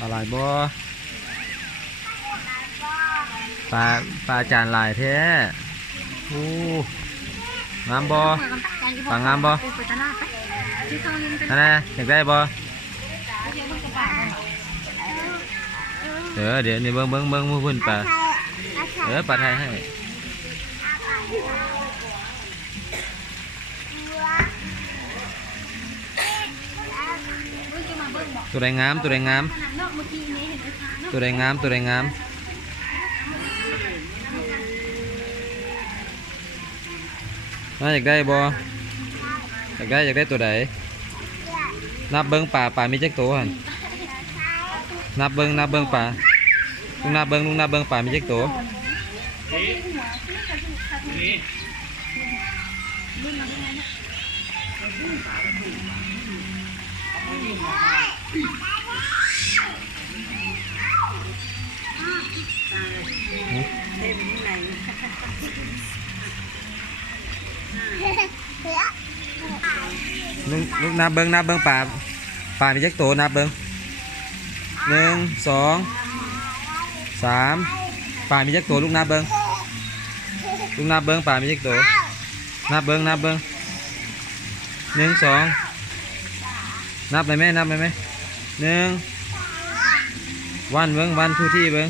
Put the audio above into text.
อะไรบ่ปลาปลาจานลายแท้โอ้งามบ่ปลางามบ่นั่นแหละอยากได้บ่เดี๋ยวนี่เบิ่งมือเพิ่นปลาปลาไทยให้ตัวใดงามตัวใดงามตัวใดงามตัวใดงามอยากได้บ่อยากได้ตัวใดนับเบิ้งป่ามีจักตัวหั่นนับเบิ้งป่าลุงนับเบิ้งป่ามีจักตัวลูกนับเบิ้งป่ามีจักตัวนับเบิ้ง1 2 3ป่ามีจักตัวลูกนับเบิ้งป่ามีจักตัวนับเบิ้ง1 2นับได้ไหม1วันเบิ้งวันทุกที่เบิ้ง